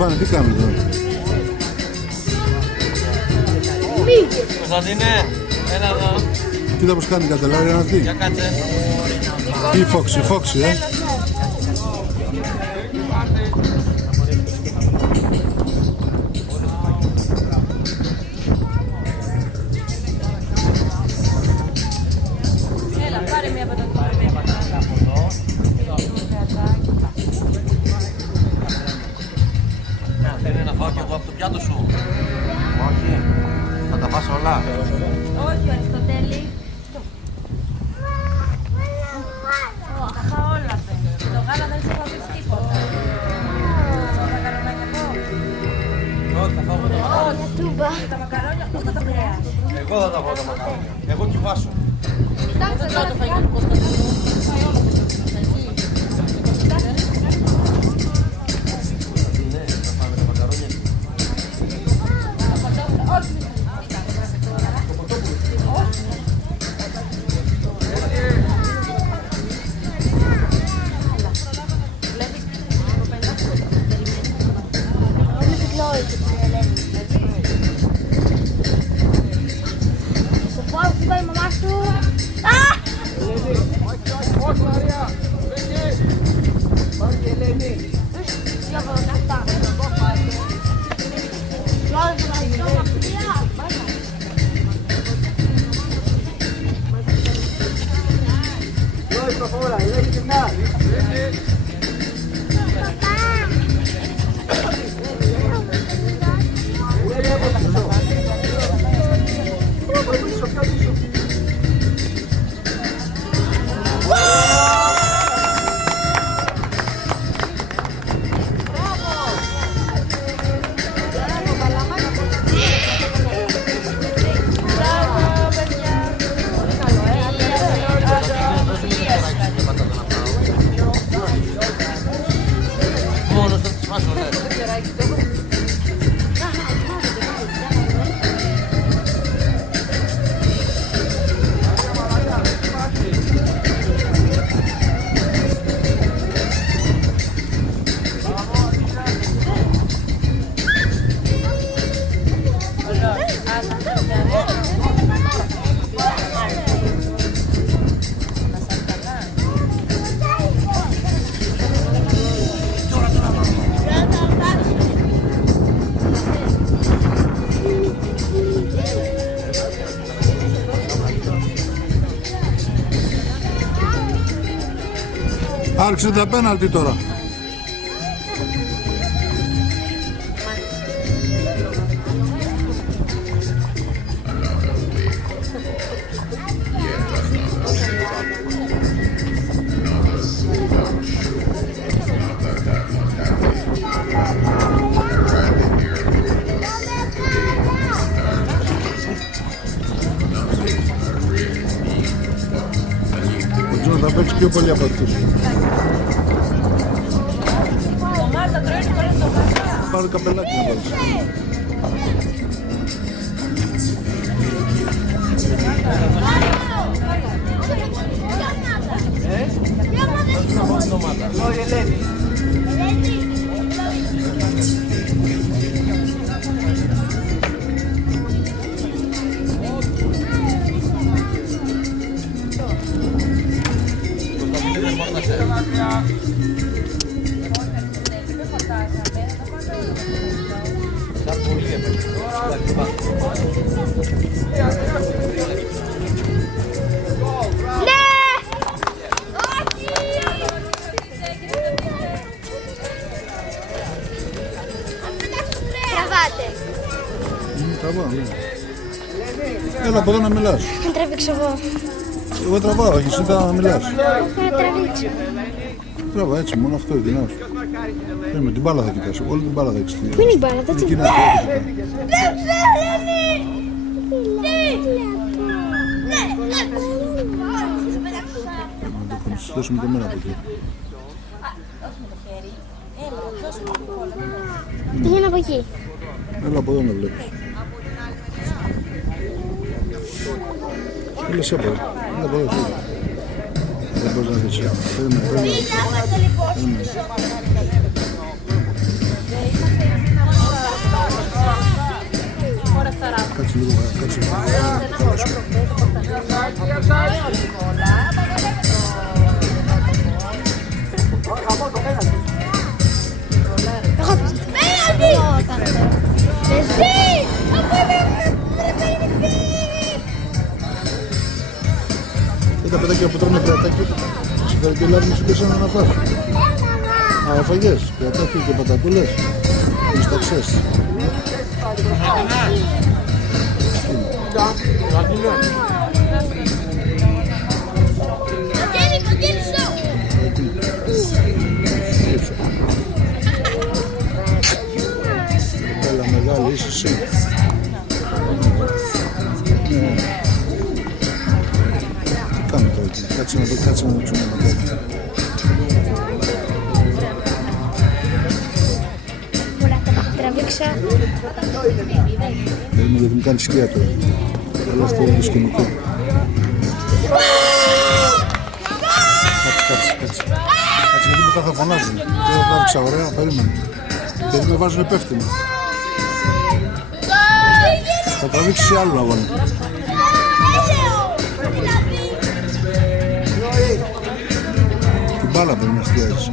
πάνε, τι κάνουν τώρα. Κωνσταντίνε, έλα εδώ. Κοίτα πως κάνει η κατελάρια αυτή. Για κάτσε. Η Φόξη, Φόξη, Έλα, πάρε μία πατατούλα. Θέλει να φάω κι εγώ από το πιάτο σου. Όχι. Θα τα φας όλα. Όχι, Αριστοτέλη. Θα φάω όλα. Το γάλα δεν σου θα πεις τίποτα. Τα μακαρονάκια εγώ. Όχι, θα φάω εγώ τα μακαρόνια. Όχι, τα μακαρόνια ούτε το κρέας. Εγώ θα τα φάω τα μακαρόνια. Εγώ κυβάσω. Κοιτάξτε τώρα το φαγητό του Κωνσταντίνου. Φάει όλο το φαγητό. Ναι, θα φάμε τα μακαρόνια. Άρχισε τα πέναλτι τώρα. Ο Τζον θα παίξει πιο πολύ από αυτούς. Πάρε καπελάκι να βάλεις. Έλα από εδώ να μιλάς. Να τραβήξω εγώ. Εγώ τραβάω, έχεις εσύ να μιλάς. Να τραβήξω. Τραβά έτσι, μόνο αυτό είναι κοινός. Με την μπάλα θα κοιτάσω, όλη την μπάλα θα έχεις. Πού είναι η μπάλα, δεν την βλέπω. Να τους δώσουμε και εμένα από εκεί. Πήγαινε από εκεί. Έλα από εδώ με βλέπεις. Έλα σε από εδώ. Έλα από εδώ. Δεν μπορείς να δεις. Περίμενε. Κάτσε λίγο, κάτσε λίγο. Τα παιδάκια που τρώνε κρεατάκι, σφαιρικελάρι σου πέσανε να φας. Α, έφαγες, κρεατάκι και πατατούλες. Μες τα ξέρεις. Έλα μεγάλη είσαι εσύ. Τι κάνω τώρα εκεί, κάτσε να το ψούμε μετά. Μπορώ να τα τραβήξω. Θέλουμε γιατί μου κάνει σκιά τώρα. Αλλά αυτό είναι το σκηνικό. Κάτσε. Κάτσε γιατί μετά θα φωνάζουν. Δεν θα τράβηξα ωραία, περίμενε. Γιατί με βάζουν υπεύθυνο. Θα τραβήξεις σε άλλο αγώνα. Την μπάλα πρέπει να εστιάζεις.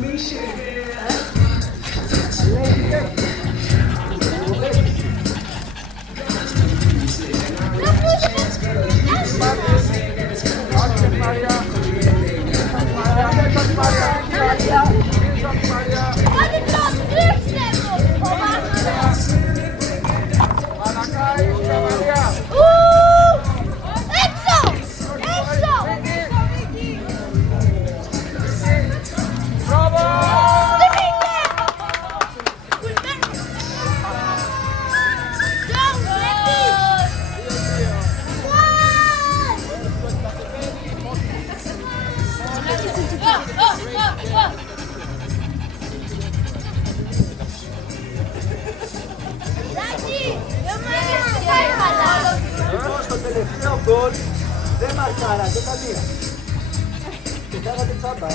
τελευταίο γκολ δεν μαρκάρατε τα μία. Και κάνατε τσάμπα,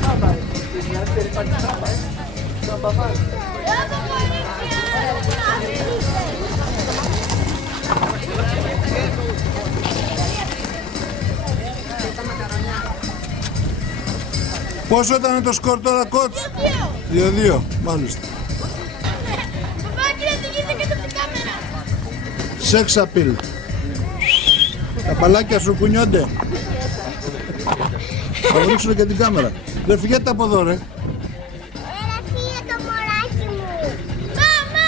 τσάμπα, δεν υπάρχει τσάμπα, τσάμπα μάλλον. Πόσο ήταν το σκορ τώρα, κότς? 2-2, μάλιστα. Σεξ απειλ. Τα μπαλάκια σου κουνιόνται. Θα δείξουν και την κάμερα. Δεν φυγέτε από εδώ, ρε. Έλα, φύγε το μωράκι μου. Μάμα.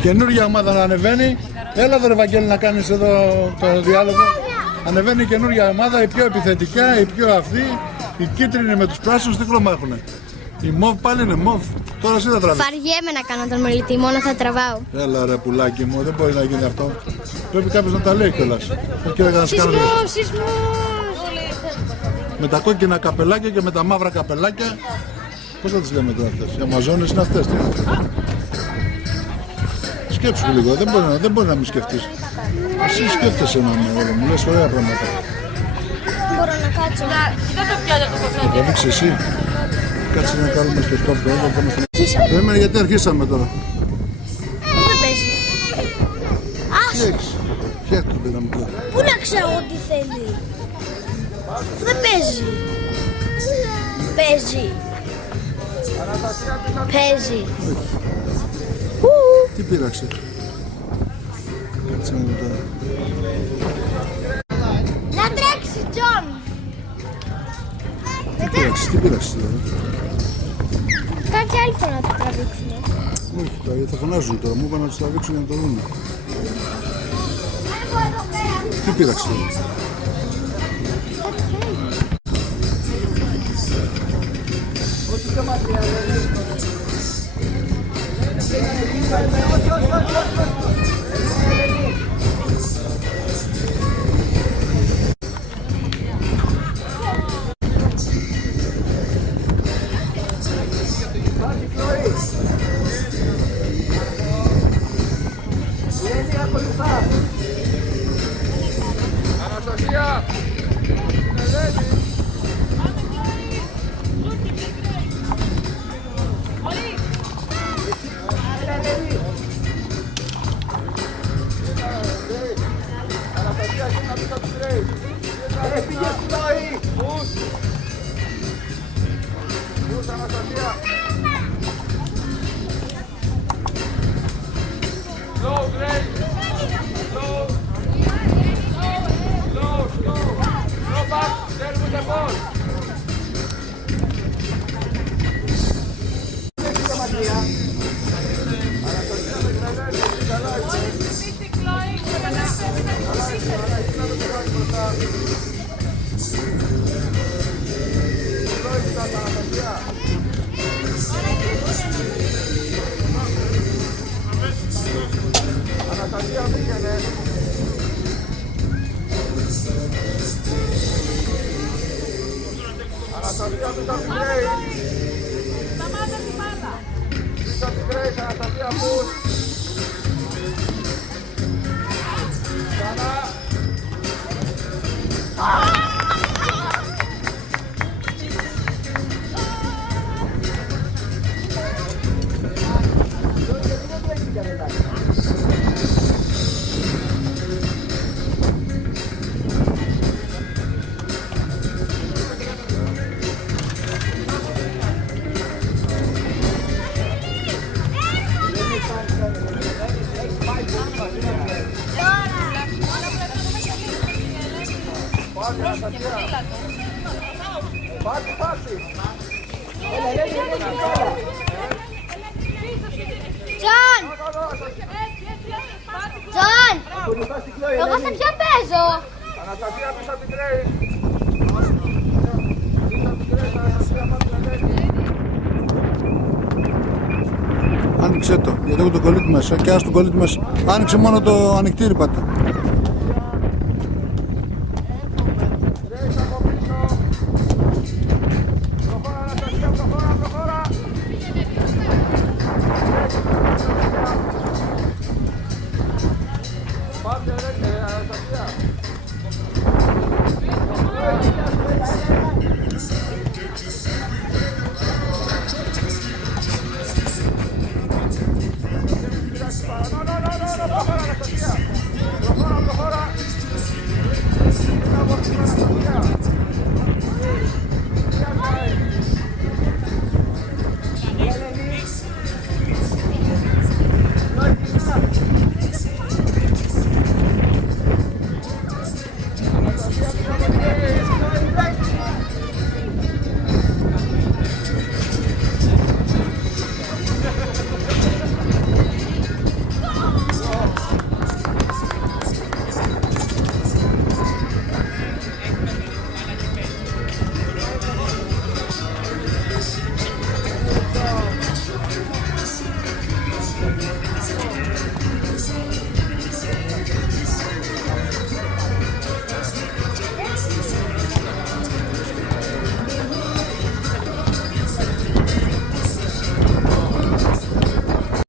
Καινούργια ομάδα να ανεβαίνει. Έλα εδώ, ρε Βαγγέλη, να κάνεις εδώ το διάλογο. Ανεβαίνει η καινούργια ομάδα, η πιο επιθετικά, η πιο αυτή. Οι κίτρινοι με τους πράσινους τι χρώμα έχουνε? Η μοβ πάλι είναι μοβ. Τώρα εσύ θα τραβείς. Βαριέμαι να κάνω τον μελητή, μόνο θα τραβάω. Έλα ρε πουλάκι μου, δεν μπορεί να γίνει αυτό. Πρέπει κάποιος να τα λέει κιόλας. Σεισμός. Με τα κόκκινα καπελάκια και με τα μαύρα καπελάκια. Πώς θα τις λέμε τώρα αυτές? Οι Αμαζόνες είναι αυτές. Σκέψου λίγο, δεν μπορεί να μην σκεφτείς. Εσύ σκέφτεσαι να μου λες ωραία πράγματα. Μπορώ να κάτσω. Θα τραβήξεις εσύ. Κάτσε να κάνουμε στο stop εδώ. Περίμενε γιατί αρχίσαμε τώρα. Δεν παίζει. Τι έχεις? Φτιάχτε το παιδί μου τώρα. Πού να ξέρω τι θέλει? Δεν παίζει. Παίζει. Τι πήραξε? Κάτσε να δω τώρα. Να τρέξει, Τζον. Τι πήραξε τώρα? Κάποια άλλη φορά να το τραβήξουμε. Όχι τώρα, θα φωνάζουν τώρα. Μου είπαν να τους τραβήξουν για να το δουν. Τι πήραξε τώρα? Έφυγες Κλόη. Πούς Αναστασία. Slow, Grace. Slow. Slow, slow. Slow back. There with the ball. Έφυγε Μαρία. Αναστασία με την Ελένη. Καλά είσαι. Αναστασία πήγαινε. Αναστασία πίσω από την Grace. Σταμάτα την μπάλα. Πίσω από την Grace, Αναστασία πούς. Ξανά. Πάρτι, πάρτι. Τζον! Τζον! Ακολουθά στην Κλόη, Εγώ σε Ελένη. ποιο παίζω? Αναστασία πίσω από την Grace. Πίσω από την Grace, Αναστασία πάνω την Ελένη. Άνοιξε το, γιατί έχω το κολλήτη μέσα και ας το κολλήτη μέσα. Άνοιξε μόνο το ανοιχτήρι πάτα.